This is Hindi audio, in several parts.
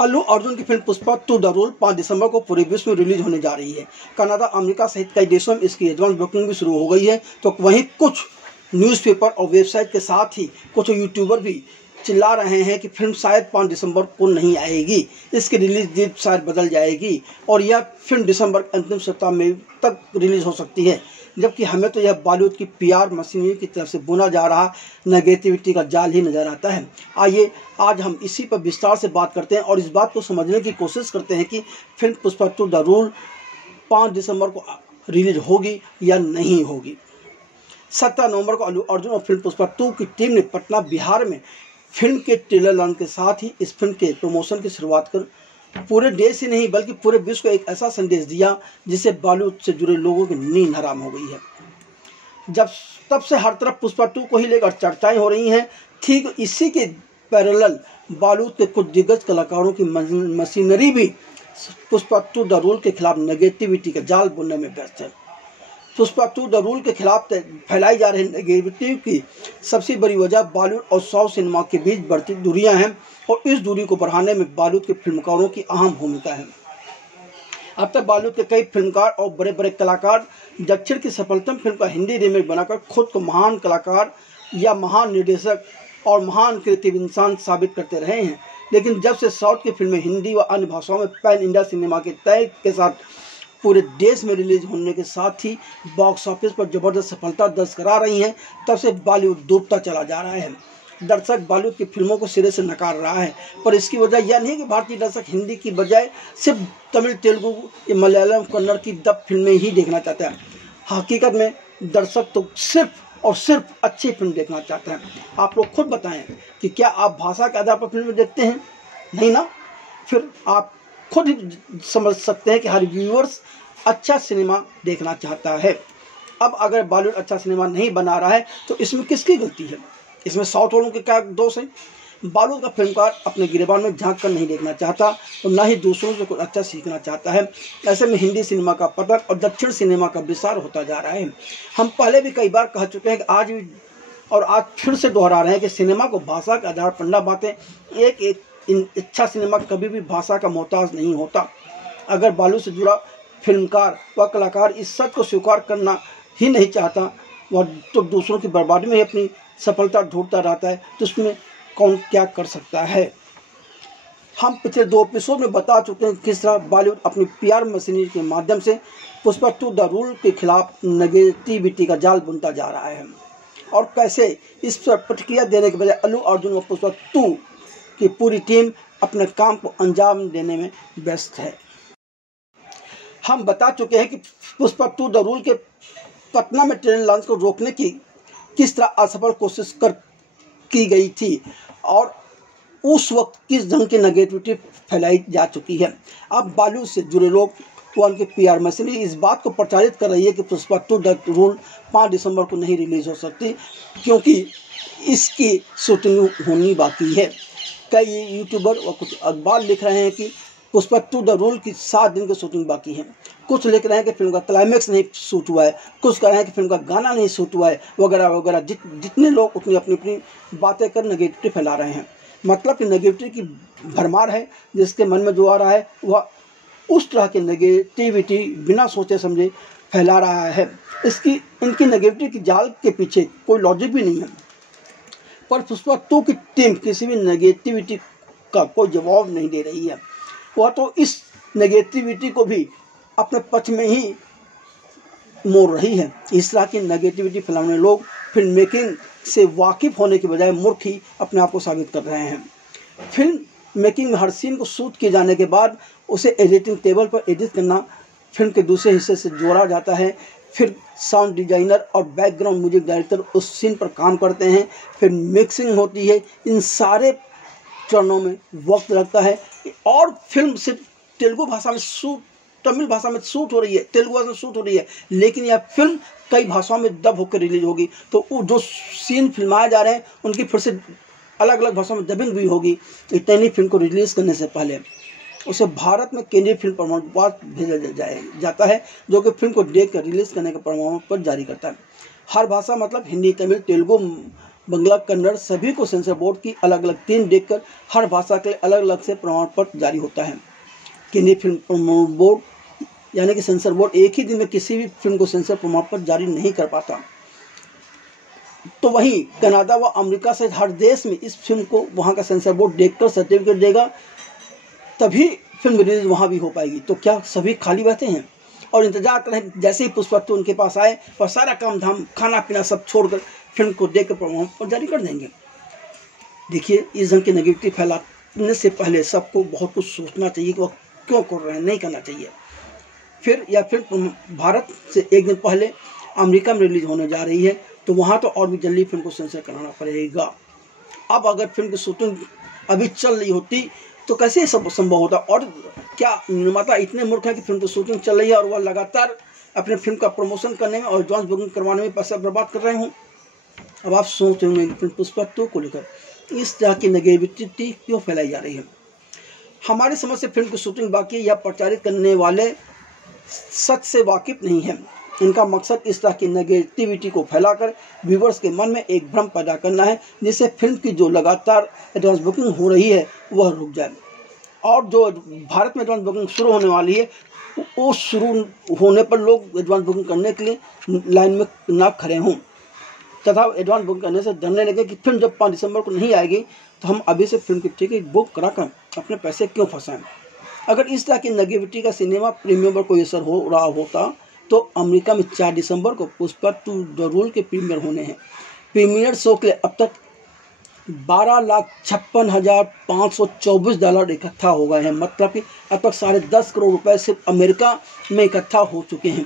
अल्लू अर्जुन की फिल्म पुष्पा 2 द रूल 5 दिसंबर को पूरे विश्व में रिलीज होने जा रही है। कनाडा, अमेरिका सहित कई देशों में इसकी एडवांस बुकिंग भी शुरू हो गई है। तो वहीं कुछ न्यूज़पेपर और वेबसाइट के साथ ही कुछ यूट्यूबर भी चिल्ला रहे हैं कि फिल्म शायद 5 दिसंबर को नहीं आएगी, इसकी रिलीज डेट शायद बदल जाएगी और यह फिल्म दिसंबर अंतिम सप्ताह में तक रिलीज हो सकती है। जबकि हमें तो यह बॉलीवुड की PR मशीनरी की तरफ से बुना जा रहा नेगेटिविटी का जाल ही नजर आता है। आइए आज हम इसी पर विस्तार से बात करते हैं और इस बात को समझने की कोशिश करते हैं कि फिल्म पुष्पा 2 द रूल 5 दिसंबर को रिलीज होगी या नहीं होगी। 17 नवंबर को अल्लू अर्जुन और फिल्म पुष्पा 2 की टीम ने पटना, बिहार में फिल्म के ट्रेलर लॉन्च के साथ ही इस फिल्म के प्रमोशन की शुरुआत कर पूरे देश ही नहीं बल्कि पूरे विश्व को एक ऐसा संदेश दिया जिससे बॉलीवुड से जुड़े लोगों की नींद हराम हो गई है। जब तब से हर तरफ पुष्पा 2 को ही लेकर चर्चाएं हो रही हैं। ठीक इसी के पैरेलल बॉलीवुड के कुछ दिग्गज कलाकारों की मशीनरी भी पुष्पा 2 द रूल के खिलाफ नेगेटिविटी का जाल बुनने में व्यस्त है। पुष्पा 2 द रूल के खिलाफ फैलाई जा रही नेगेटिविटी की सबसे बड़ी वजह बॉलीवुड और साउथ सिनेमा के बीच बढ़ती दूरियां हैं और इस दूरी को बढ़ाने में बॉलीवुड के फिल्मकारों की अहम भूमिका है। अब तक बॉलीवुड के कई फिल्मकार और बड़े बड़े कलाकार दक्षिण की सफलतम फिल्म का हिंदी रीमेक बनाकर खुद को महान कलाकार या महान निर्देशक और महान क्रिएटिव इंसान साबित करते रहे हैं। लेकिन जब से साउथ की फिल्में हिंदी व अन्य भाषाओं में पैन इंडिया सिनेमा के तय के साथ पूरे देश में रिलीज होने के साथ ही बॉक्स ऑफिस पर जबरदस्त सफलता दर्ज करा रही हैं, तब से बॉलीवुड डूबता चला जा रहा है। दर्शक बॉलीवुड की फिल्मों को सिरे से नकार रहा है, पर इसकी वजह यह नहीं कि भारतीय दर्शक हिंदी की बजाय सिर्फ तमिल, तेलुगु, मलयालम, कन्नड़ की डब फिल्में ही देखना चाहता है। हकीकत में दर्शक तो सिर्फ और सिर्फ अच्छी फिल्म देखना चाहते हैं। आप लोग खुद बताएं कि क्या आप भाषा के आधार पर फिल्में देखते हैं? नहीं ना। फिर आप खुद ही समझ सकते हैं कि हर व्यूअर्स अच्छा सिनेमा देखना चाहता है। अब अगर बॉलीवुड अच्छा सिनेमा नहीं बना रहा है तो इसमें किसकी गलती है? इसमें साउथ वालों के क्या दोष है? बॉलीवुड का फिल्मकार अपने गिरेबान में झांक कर नहीं देखना चाहता और न ही दूसरों से कुछ अच्छा सीखना चाहता है। ऐसे में हिंदी सिनेमा का पतन और दक्षिण सिनेमा का विस्तार होता जा रहा है। हम पहले भी कई बार कह चुके हैं कि आज फिर से दोहरा रहे हैं कि सिनेमा को भाषा के आधार पर न बातें। एक अच्छा सिनेमा कभी भी भाषा का मोहताज नहीं होता। अगर बॉलीवुड से जुड़ा फिल्मकार व कलाकार इस सच को स्वीकार करना ही नहीं चाहता वह तो दूसरों की बर्बादी में ही अपनी सफलता ढूंढता रहता है, तो उसमें कौन क्या कर सकता है। हम पिछले 2 एपिसोड में बता चुके हैं किस तरह बॉलीवुड अपनी PR मशीनरी के माध्यम से पुष्पा 2 द रूल के खिलाफ नेगेटिविटी का जाल बुनता जा रहा है और कैसे इस पर प्रतिक्रिया देने के बजाय अल्लू अर्जुन व पुष्पा 2 की पूरी टीम अपने काम को अंजाम देने में व्यस्त है। हम बता चुके हैं कि पुष्पा 2 द रूल के पटना में ट्रेलर लॉन्च को रोकने की किस तरह असफल कोशिश की गई थी और उस वक्त किस ढंग की नेगेटिविटी फैलाई जा चुकी है। अब बॉलीवुड से जुड़े लोग व उनकी PR मशीनरी इस बात को प्रचारित कर रही है कि पुष्पा 2 द रूल 5 दिसंबर को नहीं रिलीज हो सकती क्योंकि इसकी शूटिंग होनी बाकी है। कई यूट्यूबर व कुछ अखबार लिख रहे हैं कि पुष्पा 2 द रूल की 7 दिन की शूटिंग बाकी है। कुछ लिख रहे हैं कि फिल्म का क्लाइमैक्स नहीं शूट हुआ है, कुछ कह रहे हैं कि फिल्म का गाना नहीं शूट हुआ है, वगैरह वगैरह। जितने लोग उतनी अपनी बातें कर नेगेटिविटी फैला रहे हैं। मतलब कि नेगेटिविटी की भरमार है, जिसके मन में जो आ रहा है वह उस तरह की नेगेटिविटी बिना सोचे समझे फैला रहा है। इनकी नेगेटिविटी की जाल के पीछे कोई लॉजिक भी नहीं है, पर पुष्पा 2 की टीम किसी भी नेगेटिविटी का कोई जवाब नहीं दे रही है। वह तो इस नेगेटिविटी को भी अपने पक्ष में ही मोड़ रही है। इस तरह की नेगेटिविटी फैलाने लोग फिल्म मेकिंग से वाकिफ होने के बजाय मूर्ख ही अपने आप को साबित कर रहे हैं। फिल्म मेकिंग में हर सीन को शूट किए जाने के बाद उसे एडिटिंग टेबल पर एडिट करना, फिल्म के दूसरे हिस्से से जोड़ा जाता है। फिर साउंड डिजाइनर और बैकग्राउंड म्यूजिक डायरेक्टर उस सीन पर काम करते हैं। फिर मिक्सिंग होती है। इन सारे चरणों में वक्त लगता है और फिल्म सिर्फ तेलुगु भाषा में शूट, तमिल भाषा में शूट हो रही है, तेलुगु भाषा में शूट हो रही है, लेकिन यह फिल्म कई भाषाओं में डब होकर रिलीज होगी। तो जो सीन फिल्माए जा रहे हैं उनकी फिर से अलग अलग भाषाओं में डबिंग भी होगी। इतनी फिल्म को रिलीज़ करने से पहले उसे भारत में केंद्रीय फिल्म प्रमाण पत्र भेजा जाता है, जो कि फिल्म को देख कर रिलीज़ करने का प्रमाण पत्र जारी करता है। हर भाषा मतलब हिंदी, तमिल, तेलुगु, बांग्ला, कन्नड़ सभी को सेंसर बोर्ड की अलग अलग टीम देखकर हर भाषा के लिए अलग अलग से प्रमाण पत्र जारी होता है। केंद्रीय फिल्म प्रमाण बोर्ड यानी कि सेंसर बोर्ड एक ही दिन में किसी भी फिल्म को सेंसर प्रमाण पत्र जारी नहीं कर पाता। तो वहीं कनाडा व अमेरिका सहित हर देश में इस फिल्म को वहां का सेंसर बोर्ड देखकर सर्टिफिकेट देगा, तभी फिल्म रिलीज वहां भी हो पाएगी। तो क्या सभी खाली बैठे हैं और इंतजार कर रहे हैं जैसे ही पुष्पा 2 उनके पास आए और सारा काम धाम खाना पीना सब छोड़कर फिल्म को देखकर प्रमाण पत्र जारी कर देंगे? देखिए, इस ढंग की नेगेटिविटी फैलाने से पहले सबको बहुत कुछ सोचना चाहिए कि वह क्यों कर रहे हैं, नहीं करना चाहिए। फिर यह फिल्म भारत से एक दिन पहले अमेरिका में रिलीज होने जा रही है, तो वहाँ तो और भी जल्दी फिल्म को सेंसर कराना पड़ेगा। अब अगर फिल्म की शूटिंग अभी चल रही होती तो कैसे सब संभव होता? और क्या निर्माता इतने मूर्ख हैं कि फिल्म की शूटिंग चल रही है और वह लगातार अपने फिल्म का प्रमोशन करने में और एडवांस बुकिंग करवाने में पैसा बर्बाद कर रहे हों? अब आप सोच रहे होंगे कि फिल्म पुष्पा 2 को लेकर इस तरह की नेगेटिविटी क्यों फैलाई जा रही है। हमारी समझ से फिल्म की शूटिंग बाकी है, यह प्रचारित करने वाले सच से वाकिफ नहीं है। इनका मकसद इस तरह की नेगेटिविटी को फैलाकर व्यूवर्स के मन में एक भ्रम पैदा करना है, जिससे फिल्म की जो लगातार एडवांस बुकिंग हो रही है वह रुक जाए और जो भारत में एडवांस बुकिंग शुरू होने वाली है वो शुरू होने पर लोग एडवांस बुकिंग करने के लिए लाइन में ना खड़े हों तथा एडवांस बुकिंग करने से डरने लगे कि फिल्म जब 5 दिसंबर को नहीं आएगी तो हम अभी से फिल्म की टिकट बुक कराकर अपने पैसे क्यों फंसाएं। अगर इस तरह की नेगेटिविटी का सिनेमा प्रीमियम पर कोई असर हो रहा होता तो अमेरिका में 4 दिसंबर को पुष्पा 2 द रूल के प्रीमियर होने हैं। प्रीमियर शो के लिए अब तक $12,56,524 इकट्ठा हो गए हैं, मतलब कि अब तक 10.5 करोड़ रुपए सिर्फ अमेरिका में इकट्ठा हो चुके हैं।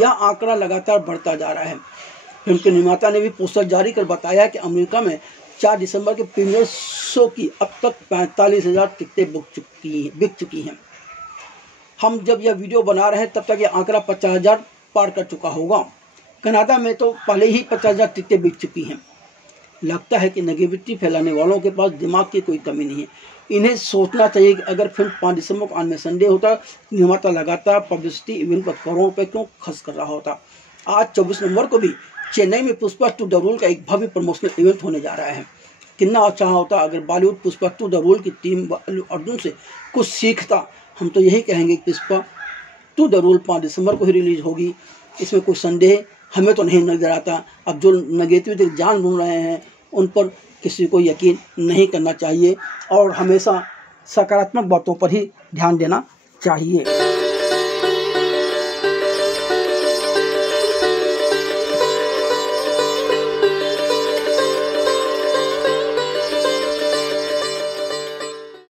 यह आंकड़ा लगातार बढ़ता जा रहा है। फिल्म के निर्माता ने भी पोस्टर जारी कर बताया कि अमेरिका में 4 दिसंबर के प्रीमियर शो की अब तक 45,000 टिकटें बिक चुकी हैं। हम जब यह वीडियो बना रहे हैं तब तक यह आंकड़ा 50,000 पार कर चुका होगा। कनाडा में तो पहले ही 50,000 टिकटें बिक चुकी हैं। लगता है कि नेगेटिविटी फैलाने वालों के पास दिमाग की कोई कमी नहीं है। इन्हें सोचना चाहिए कि अगर फिल्म 5 दिसंबर को आने में संडे होता, निर्माता लगातार पब्लिसिटी इवेंट पर करोड़ों रुपये क्यों खर्च कर रहा होता। आज 24 नवंबर को भी चेन्नई में पुष्पा 2 द रूल का एक भव्य प्रमोशनल इवेंट होने जा रहा है। कितना अच्छा होता अगर बॉलीवुड पुष्पा 2 द रूल की टीम अर्जुन से कुछ सीखता। हम तो यही कहेंगे कि पुष्पा 2 द रूल 5 दिसंबर को ही रिलीज होगी, इसमें कोई संदेह हमें तो नहीं नजर आता। अब जो नेगेटिविटी जान ढूंढ रहे हैं उन पर किसी को यकीन नहीं करना चाहिए और हमेशा सकारात्मक बातों पर ही ध्यान देना चाहिए।